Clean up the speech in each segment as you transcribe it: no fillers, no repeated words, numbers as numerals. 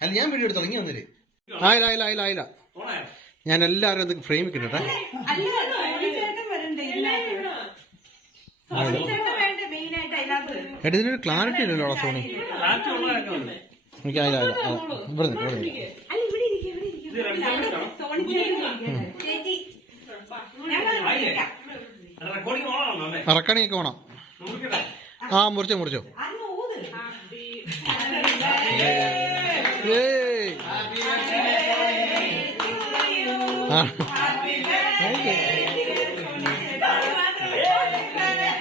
അല്ല ഞാൻ വീഡിയോ എടുത്തു തുടങ്ങി വന്നില്ലേ? ആയില്ല ഞാൻ എല്ലാവരും അത് ഫ്രെയിമിൽ കിട്ടട്ടെ. ഇതിനൊരു ക്ലാരിറ്റി ഇല്ലല്ലോ സോണി. എനിക്ക് ആയില്ല റെക്കോർഡിംഗ് വേണം. ആ മുറിച്ചോ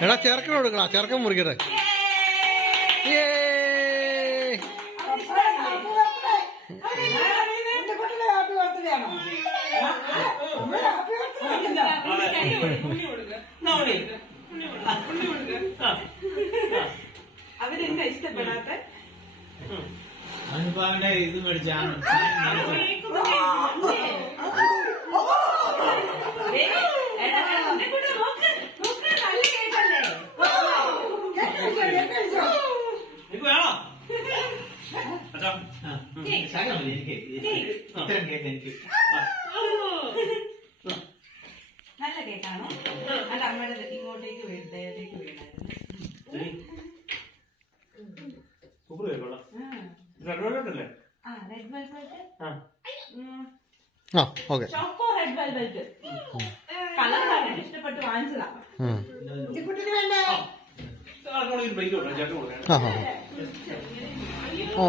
എടാ ചെറുക്കൻ കൊടുക്കടാ, ചെറുക്കൻ മുറിക്കട്ടെ. അവരെന്താ ഇഷ്ടപ്പെടാത്ത അനുപാവിന്റെ ഇത് മേടിച്ചാണ്. നല്ല കേക്കാണോ? അല്ല അമ്മയുടെ ഇങ്ങോട്ടേക്ക് വീഴത്തേക്ക് വീണായിരുന്നു. ചോക്കോ റെഡ് വെൽവെറ്റ് കളറാണ് ഇഷ്ടപ്പെട്ട് വാങ്ങിച്ചതാ. ഓ